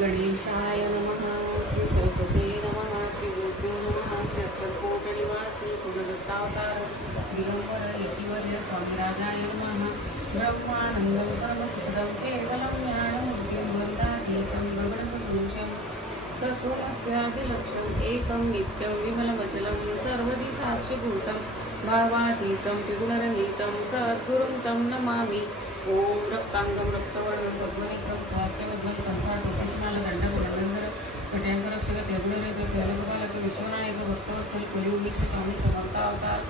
गणेशाय नमः. श्री सरस्वती नमः. श्री गुरुभ्यो नमः. श्री अक्कलकोट निवासी पूर्णदत्तावतार दिगंबर यतिवर्य स्वामीराजाय नमः. ब्रह्मानंदं परमसुखदं केवलं ज्ञानमुक्तिं वन्दामीकं गगनसदृशं तत्त्वमस्यादिलक्ष्यम् एकं नित्यं विमलमचलं सर्वदि साक्षिभूतं भावातीतं त्रिगुणरहितं सद्गुरुं तं नमामि. ओम रक्तांगम रक्तवर्णं पद्मनेत्रं स्वास्यमध्वं कंठाटोपचनालदंडगुणधर कट्यांकरक्षक यज्ञरेख केलगोपालक विश्वनायक भक्तवत्सल कलियुगीश स्वामी समर्थावतार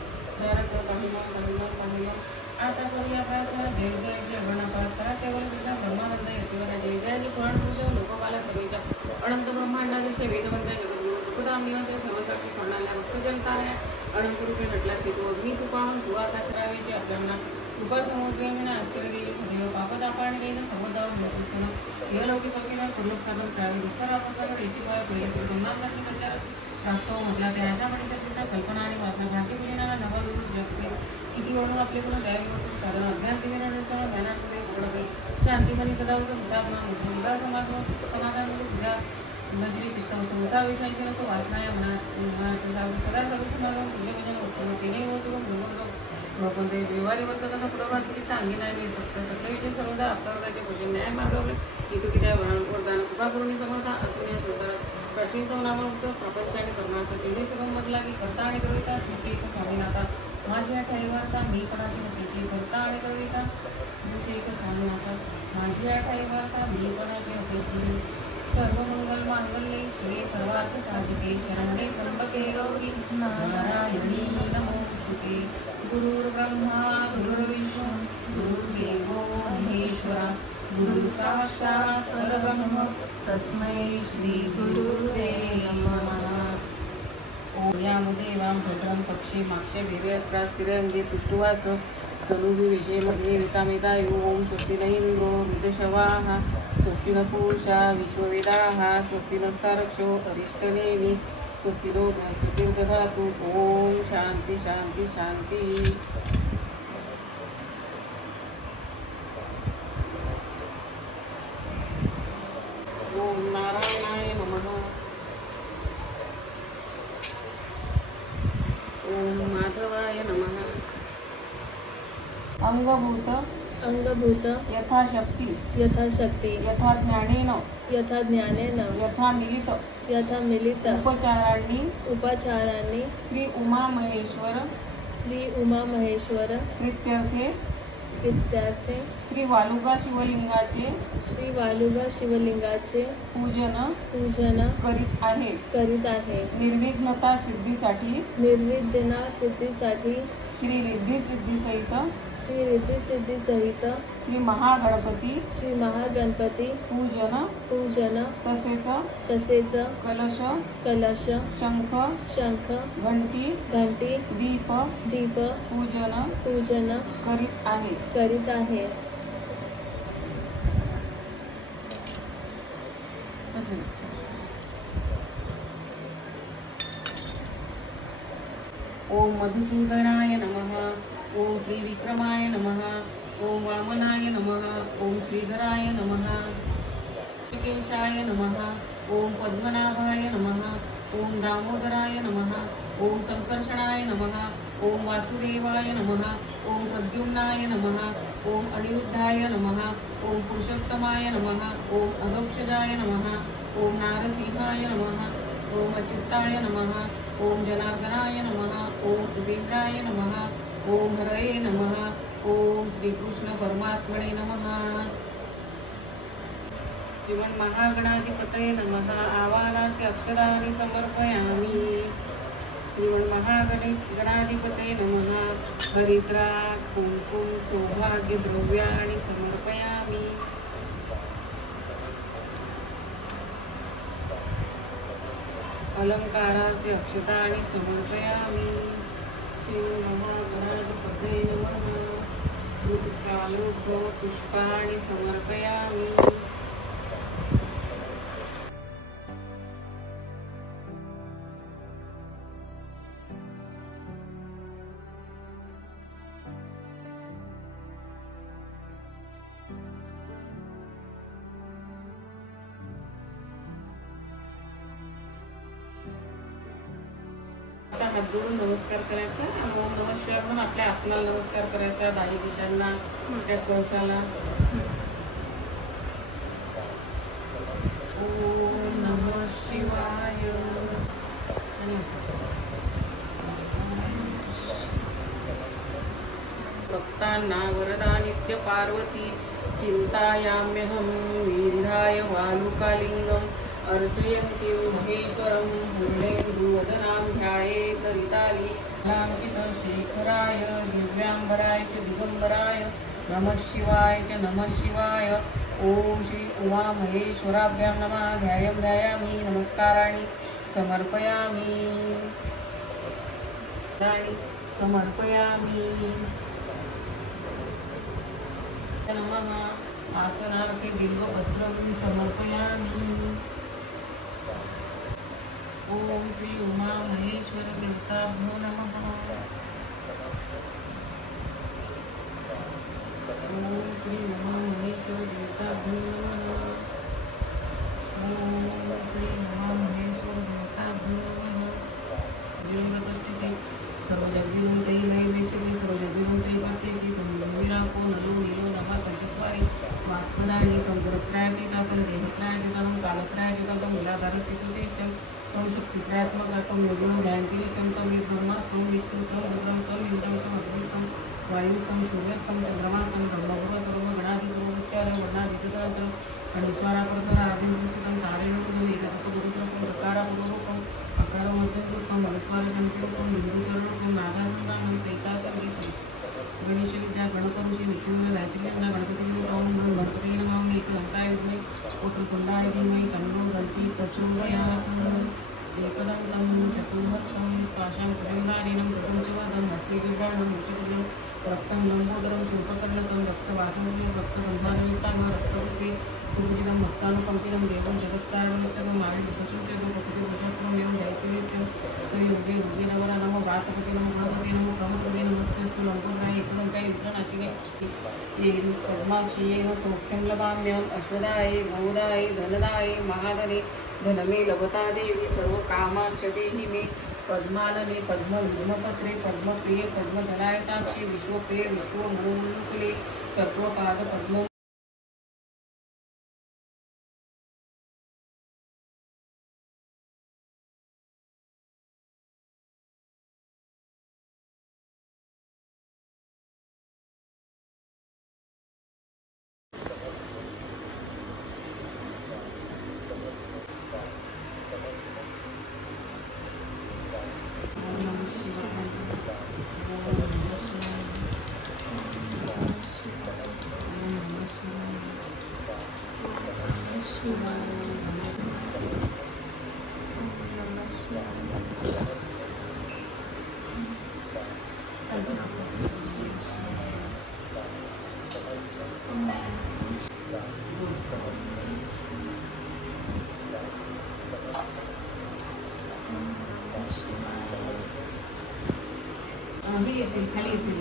दयारथ पाहिलं आता करूया प्रार्थना. जय जय जय गणपत परा केवळ सिद्ध ब्रह्मानंद यतिवर जय जय जय पुराणपुरुष लोकपाला सभेच्या अनंत ब्रह्मांडाचे वेदवंत जगद्गुरु सुखदाम निवास सर्वसाक्षी करणाऱ्या भक्तजनताया अनंत रूपे घटला सेतू अग्नी कृपावून तू आता शरावेची आपल्याला कृपा समुद्रेमिना आश्चर्य देईल सदैव पापदापाने देईल सर्वदाव मृत्यूसन हे लोकी सौकीला पूर्वक साधन करावे दुसरा अपसागर याची भय पहिले तर गंगांतर्फे संचार प्राप्त म्हटला ते अशा मनुष्याचा कल्पना आणि वासना भ्रांती बुलिनाला नवा दूर जगते किती वर्णू आपले गुण दयावसून साधन अज्ञान दिव्यानुसार ज्ञानामध्ये उघडते शांतीमनी सदावसून उदात्मा उदा समाधान उद्या नजरी चित्त समता विषयांची नसो वासना या मनात सदा सदस्य मागून पूजन उत्तम तिने व सुगम भ्रमण भगवंत विवारी वर्तताना पुढभारती अंगी नाही सत्य विजय सर्वदा आपतावर्गाचे पूजन न्याय मार्गावर हेतू की त्या वरदान कृपापूर्णी समर्था असून या संसारात प्रशिंत नाममुक्त प्रपंचाने करणार तिने सुगम बदला की करता आणि कविता तुमची एक स्वामीनाथा माझी आठ वार्ता मी पणाची नसेची करता आणि कविता तुमची एक स्वामीनाथा माझी आठ वार्ता मी पणाची नसेची सर्व मंगल मांगल्ये श्री सर्वार्थ साधिके शरण्ये त्र्यंबके गौरी नारायणी नमोस्तुते. गुरुर्ब्रह्मा गुरुर्विष्णू गुरुर्देवो महेश्वरा गुरु साक्षात् परब्रह्म तस्मै श्री गुरुर्वे नमः. ओम यामध्ये वाम भद्रं पक्षी माक्षे वीर्यस्त्रास्तिरंगे पृष्ठवास तनुवि विजय मध्ये वितामितायु. ओम स्वस्ति न इंद्रो वृद्धशवाः स्वस्ति न पूषा विश्ववेदाः स्वस्ति नस्तारक्षो अरिष्टनेमि स्वस्ति नो बृहस्पतिर्दधातु. ओम शांती शांती शांती. ओम नारायणाय नमः. ओम माधवाय नमः. अंगभूत यथाशक्ती यथा ज्ञानेन यथा मिलित उपचारांनी श्री उमा महेश्वर प्रीत्यर्थे श्री वालुगा शिवलिंगाचे पूजन करीत आहे. निर्विघ्नता सिद्धीसाठी श्री रिद्धी सिद्धी सहित श्री महागणपती पूजन तसेच कलश शंख घंटी दीप पूजन करीत आहे. ओम मधुसूदनाय नमः. ओम त्रिविक्रमाय नमः. ओम वामनाय नमः. ओम श्रीधराय नमः. केशाय नमः. ओम पद्मनाभाय नमः. ओम दामोदराय नमः. ओम संकर्षणाय नमः. ओम वासुदेवाय नमः. ओम प्रद्युम्नाय नमः. ओम अनिरुद्धाय नमः. ओम पुरुषोत्तमाय नमः. ओम अधोक्षजाय नमः. ओम नारसिंहाय नमः. ओम अच्युताय नमः. ओम जनार्दनाय नमः. ओम उपेंद्राय नमः. ओम हरये नमः. ओम श्रीकृष्ण परमात्मने नमः. श्रीमन् महागणाधिपतये नमः. आवाहनार्थ अक्षराणि समर्पयामि. श्रीमन् महागणाधिपतये नमः. हरिद्रा कुंकुम सौभाग्य द्रव्याणि समर्पयामि. अलंकारार्थ अक्षतानि समर्पयामि. श्री महागणाधिपतये नमः. कालोद्भव पुष्पाणि समर्पयामि. हात जोडून नमस्कार करायचा आणि ओम नमः शिवाय म्हणून आपल्या आसनाला नमस्कार करायचा, दाही दिशांना, त्या कळसाला. ओम नमः शिवाय. आणि भक्तांना वरदा नित्य पार्वती चिंतायाम्यहं विधाय वालुकालिंगम अर्चयन्ती महेश्वरं पूर्णेन्दुवदनां ध्यायेत् रिताली शेखराय दिव्यांबराय च दिगंबराय नमः शिवाय च नमः शिवाय. ओम श्री उमा महेश्वराभ्यां नमः. ध्यायं ध्यायामि नमस्काराणि समर्पयामि समर्पयामि. नमः. आसनार्थे बिल्वपत्रं समर्पयामि. ओम श्री उमा महेश्वर देवताभ्यो नमः. ओम श्री उमा महेश्वर देवताभ्यो नमः. ओम श्री उमा महेश्वर देवताभ्यो नमः. देवतस्थिते सर्वजगविरुंतै नैवेशवे सर्वजगविरुंतै प्रत्येकी तंविराको नलो नीलो नभा पंचत्वारि वाक्पदानि कंगरत्रायकिताकं देहत्रायकिताकं कालत्रायकिताकं मूलाधारस्थितिसेत्यं तं शक्तित्रात्मकं योगिनो ध्यानतिरेकं तं ब्रह्मास्तं विष्णुस्तं रुद्रं स्तं इंद्रं स्तं अग्निस्तं वायुस्तं सूर्यस्तं चंद्रमास्तं ब्रह्मपूर्व सर्वगणाधिपूर्वोच्चार वर्णाधिकृतं अणीश्वरापरतर आदिंस्थितं तारेणुपदं एकतत्वपुरुषरूपं प्रकारापूर्वरूपं अकारमध्यरूपं अनुस्वारशान्तिरूपं बिंदुकरणरूपं नादासंदानं सैतासंगीसं गणेशविद्या गणपरुषी निश्चिंद्र गायत्रीनंदा गणपती ओम गण गणपती नमः. एकदंताय विद्महे वक्रतुंडाय धीमहि तन्नो दन्ति प्रचोदयात्. एकदन्तं चतुर्हस्तं पाशाङ्कुशधारिणं प्रपञ्चवदं हस्ते बिभ्राणं मुचतुलं रक्तं लम्बोदरं शिल्पकर्णकं रक्तवासंश्री रक्तगन्धारयुक्तांगं रक्तरूपे सुरुचितं भक्तानुकम्पितं देवं जगत्कारणोच्चकम् आयुर्भुषुषेदं प्रकृतिभूषात्ममेवं दैत्यनित्यं स योगे योगे नमः. नमो वातपते नमो भगवते नमो प्रभुते नमस्तेस्तु लम्बोदराय एकदन्ताय विघ्ननाशिने पद्माक्षी येन सौख्यं लभाम्यहम्. अश्वदाय गोदाय धनदाय महाधने धनमे लभता देवी सर्वकामाश्च देहि मे. पद्मानने पद्मविद्मपत्रे पद्मप्रिये पद्मधरायताक्षी विश्वप्रिये विष्णुमनोन्मुकुले तत्त्वपाद पद्म. हे येतील खाली येतील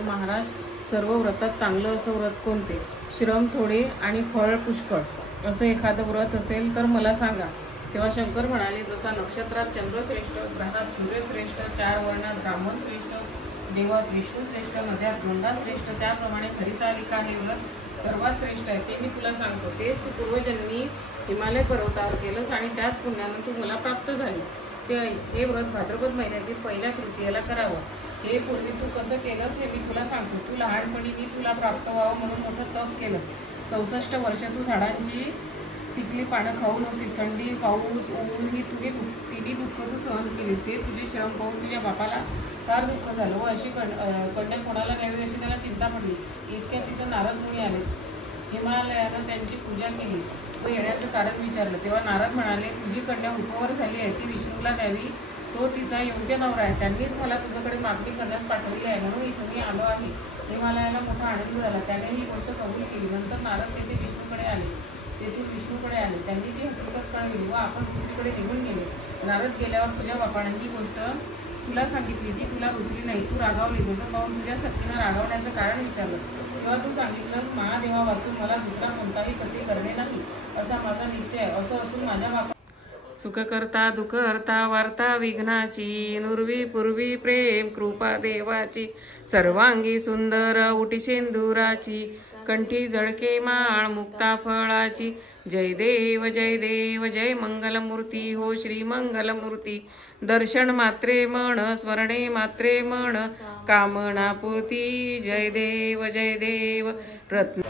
महाराज, सर्व व्रतात चांगलं असं व्रत कोणते? श्रम थोडे आणि फळ पुष्कळ असं एखादं व्रत असेल तर मला सांगा. तेव्हा शंकर म्हणाले, जसा नक्षत्रात चंद्रश्रेष्ठ, ग्रहात सूर्यश्रेष्ठ, 4 वर्णात ब्राह्मण श्रेष्ठ, देवात विष्णू श्रेष्ठ, नद्यात गंगा श्रेष्ठ, त्याप्रमाणे हरितालिका हे व्रत सर्वात श्रेष्ठ आहे ते मी तुला सांगतो. तेच तू पूर्वजन्मी हिमालय पर्वतावर केलंस आणि त्याच पुण्यानं तू मला प्राप्त झालीस. ते हे व्रत भाद्रपद महिन्यातील पहिल्या तृतीयेला करावं. हे पूर्वी तू कसं केलंस हे मी तुला सांगतो. तू लहानपणी मी तुला प्राप्त व्हावं म्हणून मोठं तप केलंस. 64 वर्ष तू झाडांची पिकली पानं खाऊन होतीस. थंडी, पाऊस, ऊन ही तिन्ही दुःख तू सहन केलीस. हे तुझे श्रम पाहून तुझ्या बापाला फार दुःख झालं व अशी कन्या कोणाला द्यावी अशी त्याला चिंता पडली. इतक्या तिथं नारद मुनी आले. हिमालयानं त्यांची पूजा केली व येण्याचं कारण विचारलं. तेव्हा नारद म्हणाले, तुझी कन्या उपवर झाली आहे, ती विष्णूला द्यावी. तो तिचा योग्य नवरा आहे. त्यांनीच मला तुझ्याकडे मागणी करण्यास पाठवली आहे म्हणून इथं मी आलो आहे. हिमालयाला मोठा आनंद झाला. त्याने ही गोष्ट कबूल केली. नंतर नारद तेथून विष्णूकडे आले. त्यांनी ती हकीकत कळवली व आपण दुसरीकडे निघून गेले. नारद गेल्यावर तुझ्या बापाने ही गोष्ट तुला सांगितली. ती तुला रुचली नाही. तू रागावलीस. असं पाहून तुझ्या सखीनं रागावण्याचं कारण विचारलं. तेव्हा तू सांगितलंस, महादेवा वाचून मला दुसरा कोणताही पती करणे नाही असा माझा निश्चय आहे. असं असून माझ्या बापा सुख करता दुःख हरता वार्ता विघ्नाची, नुर्वी पूर्वी प्रेम कृपा देवाची, सर्वांगी सुंदर उटी सिंदुराची, कंठी जळके माळ मुक्ता फळाची. जय देव जय देव जय मंगलमूर्ती हो श्री मंगलमूर्ती. दर्शन मात्रे म्हण स्मरणे मात्रे म्हण कामना पूर्ती. जय देव रत्न